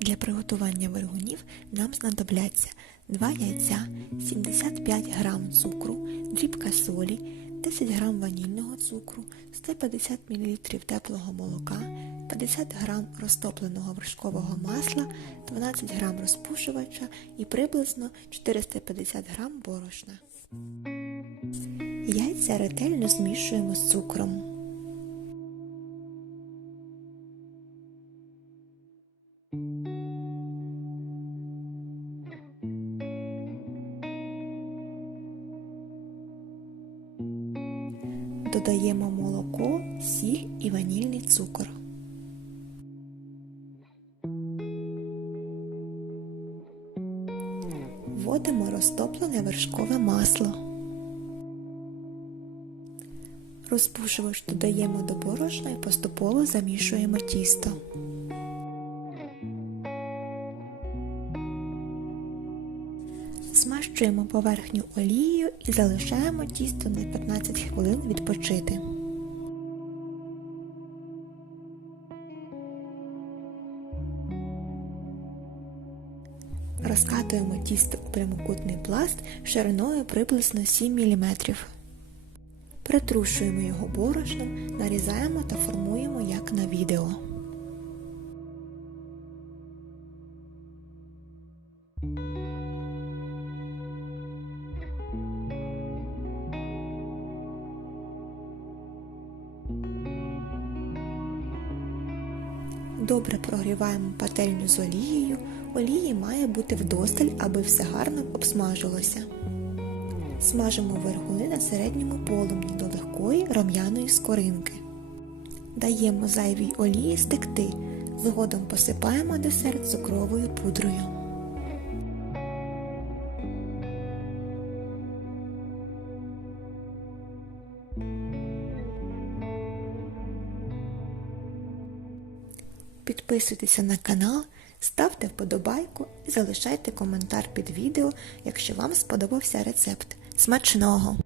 Для приготування вергунів нам знадобляться 2 яйця, 75 г цукру, дрібка солі, 10 г ванільного цукру, 150 мл теплого молока, 50 г розтопленого вершкового масла, 12 г розпушувача і приблизно 450 г борошна. Яйця ретельно змішуємо з цукром. Додаємо молоко, сіль і ванільний цукор. Вводимо розтоплене вершкове масло. Розпушувач додаємо до борошна і поступово замішуємо тісто. Змащуємо поверхню олією і залишаємо тісто на 15 хвилин відпочити. Розкатуємо тісто у прямокутний пласт шириною приблизно 7 мм. Притрушуємо його борошном, нарізаємо та формуємо як на відео. Добре прогріваємо пательню з олією. Олії має бути вдосталь, аби все гарно обсмажилося. Смажимо вергуни на середньому полум'ї до легкої ром'яної скоринки. Даємо зайвій олії стекти. Згодом посипаємо десерт цукровою пудрою. Підписуйтеся на канал, ставте вподобайку і залишайте коментар під відео, якщо вам сподобався рецепт. Смачного!